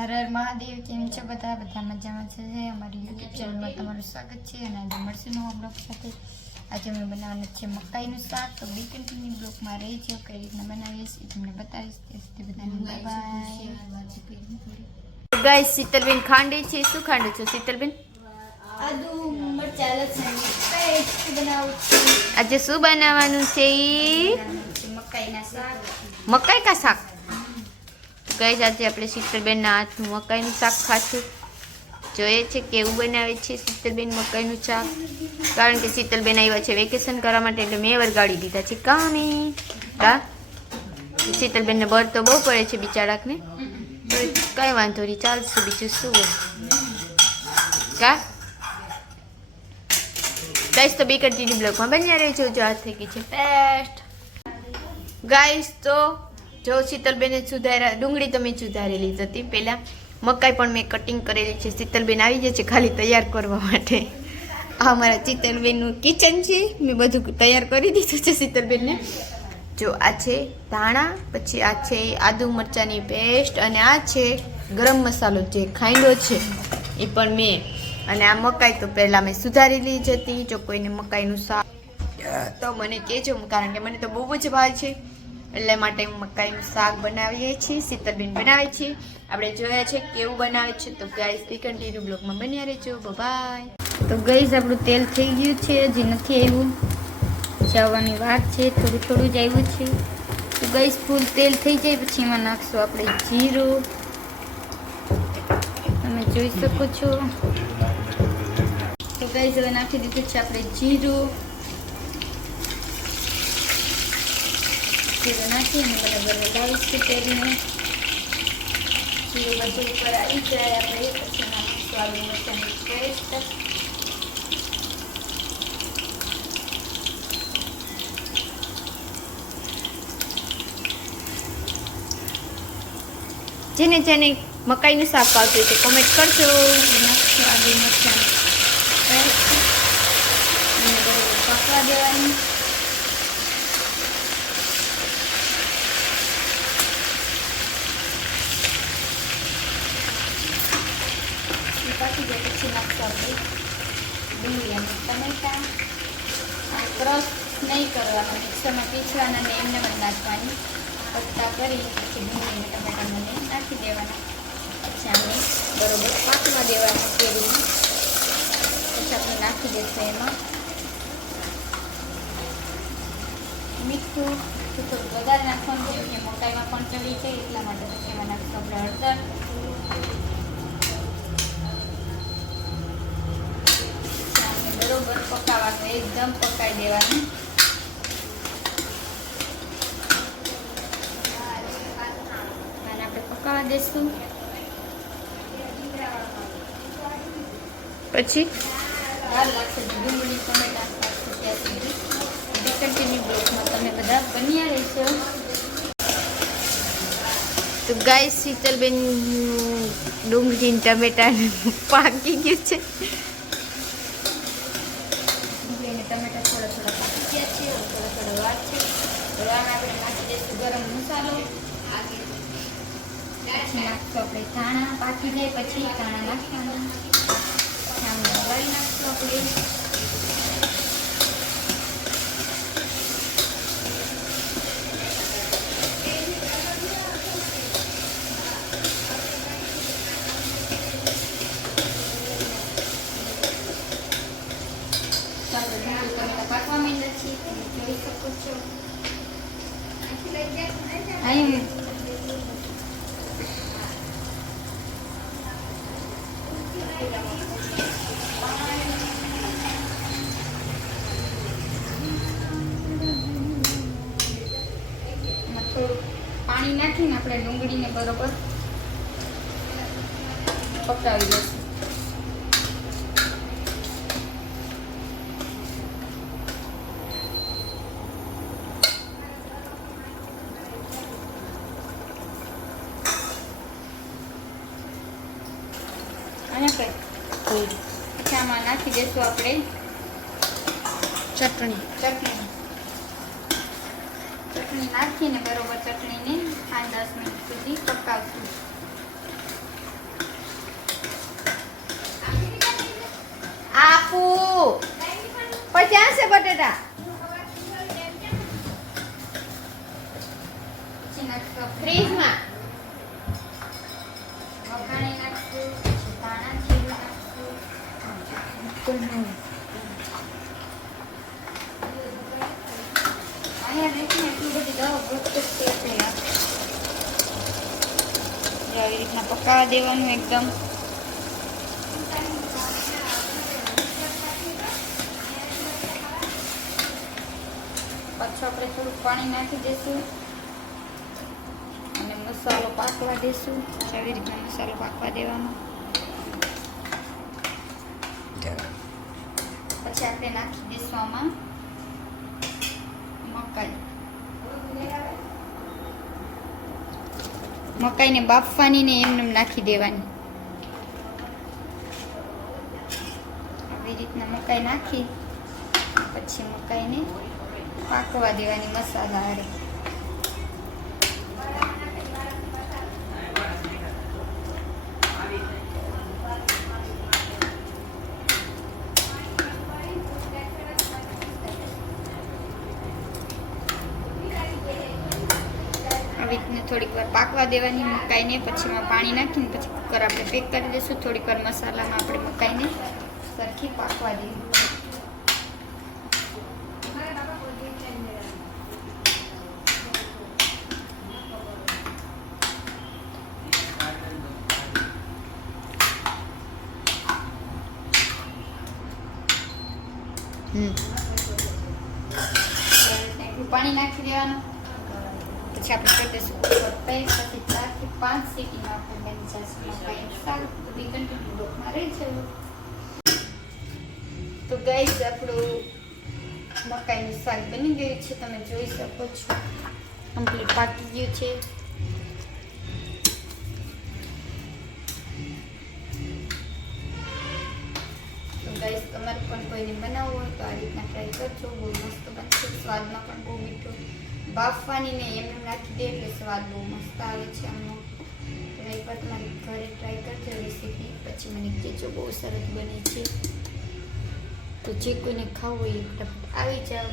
હર હર મહાદેવ કેમ છો બધા? બધા મજામાં છે અમારી યુટ્યુબ ચેનલમાં તમારું સ્વાગત છે અને આજે મળશું નવા બ્લોગ સાથે. આજે અમે બનાવવાનું છે મકાઈનું શાક. તો બી કન્ટિન્યુ બ્લોગમાં રહેજો કઈ રીતના બનાવીશ એ તમને બતાવીશ. ત્યાં સુધી બધાને બાય ગાય શીતલબેન ખાંડે છે. શું ખાંડે છો શીતલબેન? આદુ મરચા લસણની બનાવું છું. આજે શું બનાવવાનું છે ઈ? બનાવવાનું છે મકાઈના શાક. મકાઈ કા શાક? ગાઈસ આજે આપણે શીતલબેનના હાથનું મકાઈનું શાક ખાશું જોઈએ છે કેવું બનાવે છે શીતલબેન મકાઈનું શાક. કારણ કે શીતલબેન આવ્યા છે વેકેશન કરવા માટે એટલે મેં વરગાડી દીધા છે કામે. કા શીતલબેનને બર તો બહુ પડે છે બિચારાકને. કાંઈ વાંધો નહીં, ચાલશે બીજું શું હોય. કા? ગાઈસ તો બી કન્ટિન્યુ બ્લોગમાં બન્યા રહેજો, જો આ થઈ ગઈ છે બેસ્ટ ગાઈસ તો જો શીતલબેને સુધાર્યા, ડુંગળી તો મેં સુધારેલી જ હતી. પહેલાં મકાઈ પણ મેં કટિંગ કરેલી છે. શીતલબેન આવી જાય છે ખાલી તૈયાર કરવા માટે. આ મારા શીતલબેનનું કિચન છે. મેં બધું તૈયાર કરી દીધું છે શીતલબેનને. જો આ છે ધાણા, પછી આ છે આદુ મરચાંની પેસ્ટ અને આ છે ગરમ મસાલો જે ખાંડો છે એ પણ મેં. અને આ મકાઈ તો પહેલાં મેં સુધારેલી જ હતી. જો કોઈને મકાઈનું શાક, તો મને કહેજો, કારણ કે મને તો બહુ જ ભાવ છે. એટલે માટે હું મકાઈનું શાક બનાવીએ છીએ શીતલબેન બનાવે છે. આપણે જોયા છે કેવું બનાવે છે. તો ગાઈઝ બી કન્ટિન્યુ બ્લોગમાં બન્યા રહેજો. બાય તો ગઈઝ આપણું તેલ થઈ ગયું છે. હજી નથી આવ્યું. જવાની વાત છે. થોડું થોડું જ આવ્યું છે. તો ગઈઝ ફૂલ તેલ થઈ જાય, પછી એમાં નાખશું આપણે જીરું. તમે જોઈ શકો છો. તો ગઈઝ હવે નાખી દીધું છે આપણે જીરું. જીરું નાખી અને બરાબર હલાવીશું તેલને જીરું બધું ઉપર આવી જાય આપણે પછી નાખીશું આલુ મરચાંની પેસ્ટ જેને જેને મકાઈનું શાક આવતું હોય તે કોમેન્ટ કરજો નાખશું આદુ મરચાં પેસ્ટ અને બરાબર પકવા દેવાની એ પાકી જાય પછી નાખશું આપણે ડુંગળી અને ટમેટાં ક્રશ નહીં કરવાના. મિક્સરમાં પીસવાના ને એમને જ નાખવાની. પત્તા કરી પછી ભૂંગળીને ટમેટાને મને નાખી દેવાના. પછી આપણે બરોબર પાકમાં દેવાના કેરીને. પછી આપણે નાખી દઈશું એમાં. મીઠું થોડું વધારે નાખવાનું જોઈએ મોટાઈમાં પણ ચડી જાય એટલા માટે પછી એમાં નાખશું આપણે હળદર આને બરોબર પકાવવાનું, એકદમ પકાવી દેવાનું. અને આપણે પકાવવા દઈશું પછી? વાર લાગશે ડુંગળી ટમેટા તમે બધા બન્યા રહેશો. તો ગાય શીતલબેન ડુંગળી ને પાકી ગયું છે. ટમેટા થોડા થોડા પાકી ગયા છે થોડા થોડા વાર છે. હવે આપણે નાખી દઈશું ગરમ મસાલો. પછી નાખશું આપણે ધાણા પાકી જાય પછી ધાણા નાખવાના. પછી હલાવી નાખશું આપણે. તો આપણે ડુંગળી ટમેટા પાકવા માંડ્યા છીએ તમે જોઈ શકો છો અહીં પાણી નાખીને આપણે ડુંગળીને બરોબર પકાવી લઈશું પછી નાખી દઈશું આપણે ચટણી. ચટણી. ચટણી નાખીને બરોબર ચટણીને પાંચ દસ મિનિટ સુધી પકાવશું. આપુ. પચાસ છે બટેટા. ફ્રીજમાં. આવી રીતના પકાવવા દેવાનું એકદમ પાછું આપણે થોડુંક પાણી નાખી દઈશું અને મસાલો પાકવા દઈશું આવી રીતના મસાલો પાકવા દેવાનો પછી નાખી દઈશું મકાઈ મકાઈને બાફવાની ને એમને એમ નાખી દેવાની આવી રીતના મકાઈ નાખી પછી મકાઈને પાકવા દેવાની મસાલા હારે આવી રીતને થોડીક વાર પાકવા દેવાની મકાઈને પછી એમાં પાણી નાખીને પછી કુકર આપણે પેક કરી દઈશું. થોડીક વાર મસાલામાં આપણે મકાઈને સરખી પાકવા દઈએ પાણી નાખી દેવાનું. પછી આપણે કરી દઈશું કુકર પેક પછી ચારથી પાંચ સીટીમાં આપણે બની જશે મકાઈનું શાક તો બી કન્ટિન્યુ બ્લોકમાં રહી છે તો ગાઈસ આપણું મકાઈનું શાક બની ગયું છે તમે જોઈ શકો છો કમ્પ્લીટ પાકી ગયું છે ગાઈસ તમારે પણ કોઈને બનાવવું હોય તો આ રીતના ટ્રાય કરજો બહુ મસ્ત બનશે સ્વાદમાં પણ બહુ મીઠું બાફવાની ને એમ નાખી દે એટલે સ્વાદ બહુ મસ્ત આવે છે આમનો તો એકવાર તમારી ઘરે ટ્રાય કરજો રેસીપી પછી મને કહેજો બહુ સરસ બને છે. તો જે કોઈને ખાવું હોય ફટાફટ આવી જાઓ.